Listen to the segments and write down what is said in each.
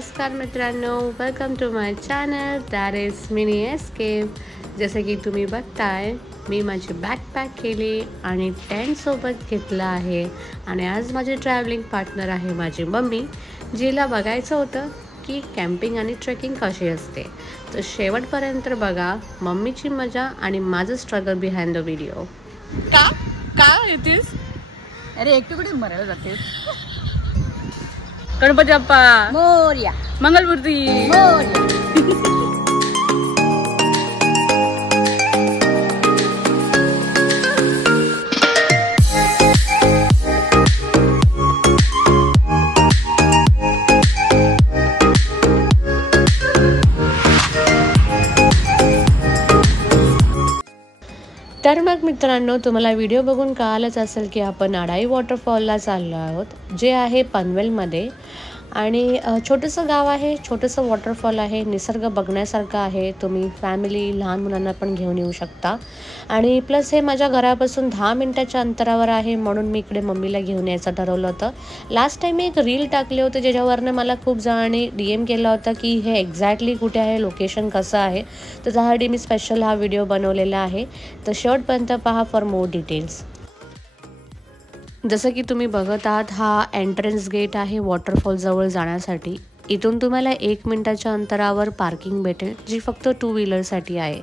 नमस्कार मित्रांनो, welcome to my channel that is mini escape. जसं की तुम्ही बघताय, मी माझी बॅकपॅक केली आणि टेंट सोबत घेतला आहे. आणि आज माझी ट्रॅव्हलिंग पार्टनर आहे माझी मम्मी, जिला बघायचं होतं की कॅम्पिंग आणि ट्रेकिंग कशी असते. तर शेवटपर्यंत बघा मम्मीची मजा आणि माझं स्ट्रगल बिहाइंड द व्हिडिओ. का येतेस? अरे एकटी कुठे मरायला जातेस? गणपती बाप्पा मोरया, मंगलमूर्ती मोरया. तर मग मित्रांनो, तुम्हाला व्हिडिओ बघून कळालंच असेल की आपण अडाई वॉटरफॉलला चाललो आहोत, जे आहे पनवेलमध्ये. आणि छोटंसं गाव आहे, छोटंसं वॉटरफॉल आहे, निसर्ग बघण्यासारखं आहे. तुम्ही फॅमिली लहान मुलांना पण घेऊन येऊ शकता. आणि प्लस हे माझ्या घरापासून 10 मिनिटाच्या अंतरावर आहे, म्हणून मी इकडे मम्मीला घेऊन यायचं ठरवलं होतं. लास्ट टाईम मी एक रील टाकले होते, ज्याच्यावरनं मला खूप जणांनी DM केला होता की हे एक्झॅक्टली कुठे आहे, लोकेशन कसं आहे. तर त्यासाठी मी स्पेशल हा व्हिडिओ बनवलेला आहे. तर शेवटपर्यंत पहा फॉर मोर डिटेल्स. जसं की तुम्ही बघत आहात, हा एंट्रन्स गेट आहे वॉटरफॉलजवळ जाण्यासाठी. इथून तुम्हाला 1 मिनिटाच्या अंतरावर पार्किंग भेटेल, जी फक्त 2 व्हीलरसाठी आहे.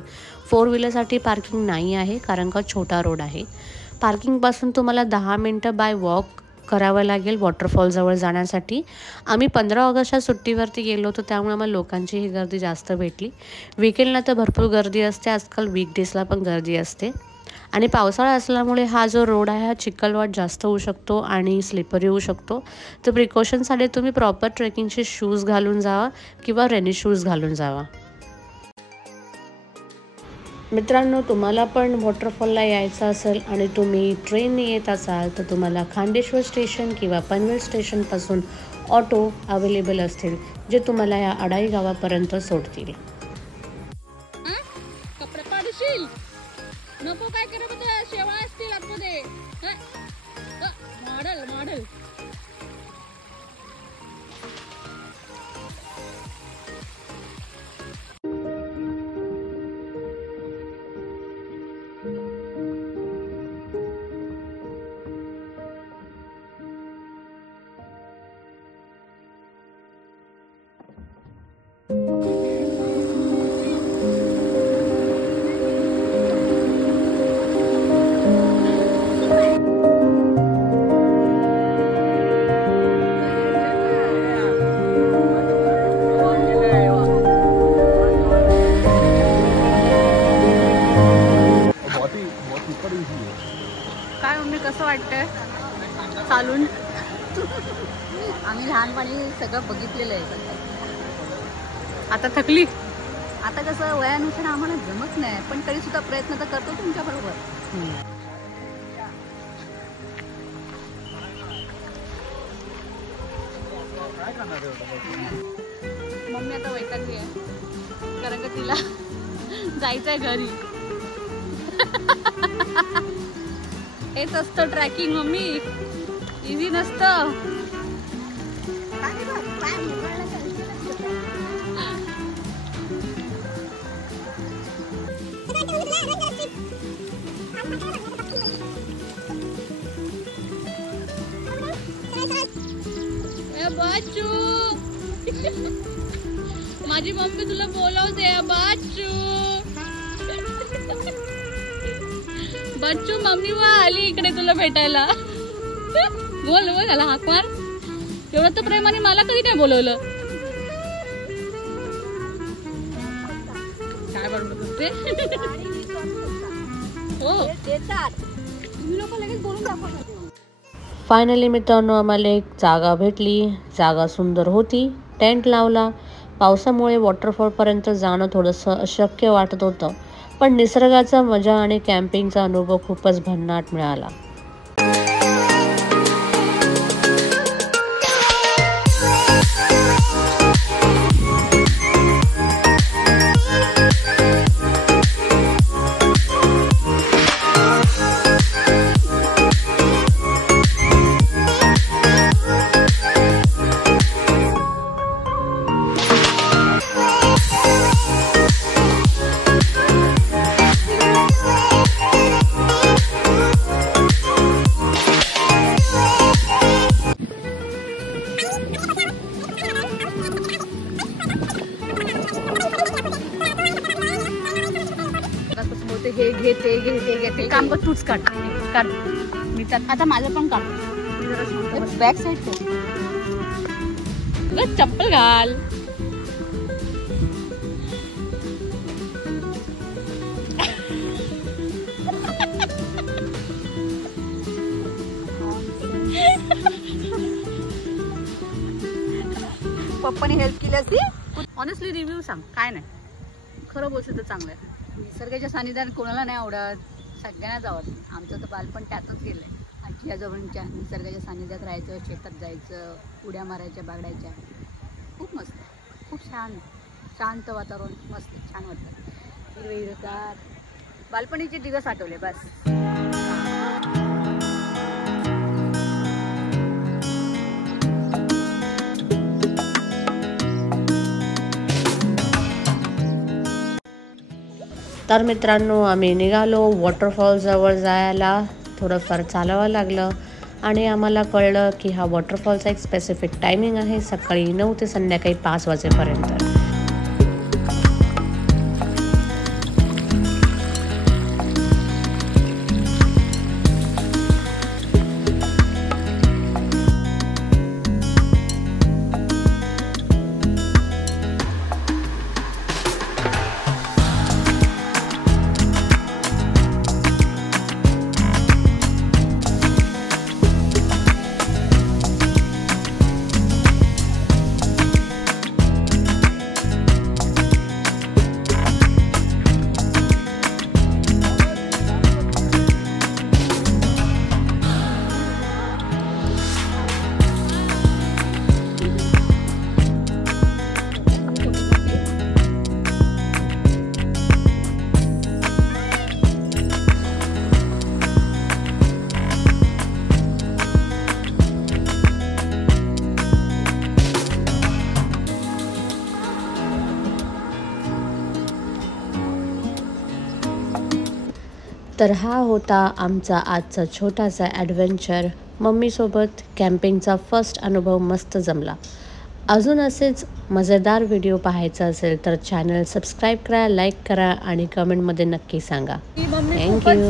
4 व्हीलरसाठी पार्किंग नाही आहे, कारण का छोटा रोड आहे. पार्किंगपासून तुम्हाला 10 मिनटं बाय वॉक करावं लागेल वॉटरफॉलजवळ जाण्यासाठी. आम्ही 15 ऑगस्टच्या सुट्टीवरती गेलो होतो, त्यामुळे आम्हाला लोकांची ही गर्दी जास्त भेटली. विकेंडला तर भरपूर गर्दी असते, आजकाल वीकडेजला पण गर्दी असते. आणि पावसाळा असल्यामुळे हा जो रोड आहे, हा चिखलवाट जास्त होऊ शकतो आणि स्लिपरी होऊ शकतो. तर प्रिकॉशनसाठी तुम्ही प्रॉपर ट्रेकिंगचे शूज घालून जावा किंवा रेनी शूज घालून जावा. मित्रांनो, तुम्हाला पण वॉटरफॉलला यायचं असेल आणि तुम्ही ट्रेनने येत असाल, तर तुम्हाला खांडेश्वर स्टेशन किंवा पनवेल स्टेशनपासून ऑटो अवेलेबल असतील, जे तुम्हाला या अडाई गावापर्यंत सोडतील. कपडे पाडशील नको, काय करत होतं? शेवाळ असतील आतमध्ये. मॉडेल मॉडेल काय मम्मी, कसं वाटतंय चालून? आम्ही लहानपणी सगळं बघितलेलं आहे. आता थकली? आता कसं वयानुसार आम्हाला जमत नाही, पण तरी सुद्धा प्रयत्न तर करतो तुमच्या बरोबर. मम्मी आता वैतागली आहे, कारण का तिला जायचंय घरी. हेच असतं ट्रॅकिंग मम्मी, इझी नसतं. बाचू, माझी मम्मी तुला बोलवते. बाचू बच्चू, मम्मी वा आली इकडे तुला भेटायला. बोल बोल, आला हाक मार. एवढं तर प्रेमाने मला कधी नाही बोलवलं. काय बरोबर करते हो. फायनली मित्रांनो, आम्हाला एक जागा भेटली. जागा सुंदर होती. टेंट लावला. पावसामुळे वॉटरफॉलपर्यंत जाणं थोडंसं अशक्य वाटत होतं, पण निसर्गाचा मजा आणि कॅम्पिंगचा अनुभव खूपच भन्नाट मिळाला. घे ते घे ते घे ते काम कर तूच काढ मी त्यात आता माझं पण काढ बॅक साईड कर चप्पल घाल पप्पाने हेल्प केली असती ऑनेस्टली रिव्ह्यू सांग काय नाही खरं बोलशील तर चांगलं आहे निसर्गाच्या सानिध्यात कोणाला नाही आवडत सगळ्यांनाच आवडतं आमचं तर बालपण त्यातच गेलंय आजी आजोबांच्या निसर्गाच्या सानिध्यात राहायचं शेतात जायचं उड्या मारायच्या बागडायच्या खूप मस्त खूप छान शांत वातावरण मस्त छान वाटतं हिरवे हिरवगार बालपणीचे दिवस आठवले बस तर मित्रांनो आम्ही निघालो वॉटरफॉलजवळ जायला थोडंफार चालावं लागलं आणि आम्हाला कळलं की हा वॉटरफॉलचा एक स्पेसिफिक टायमिंग आहे सकाळी 9 ते संध्याकाळी 5 वाजेपर्यंत तर हा होता आमचा आजचा छोटासा ॲडव्हेंचर मम्मीसोबत कॅम्पिंगचा फर्स्ट अनुभव मस्त जमला अजून असेच मजेदार व्हिडिओ पाहायचा असेल तर चॅनल सबस्क्राईब करा लाईक करा आणि कमेंटमध्ये नक्की सांगा थँक्यू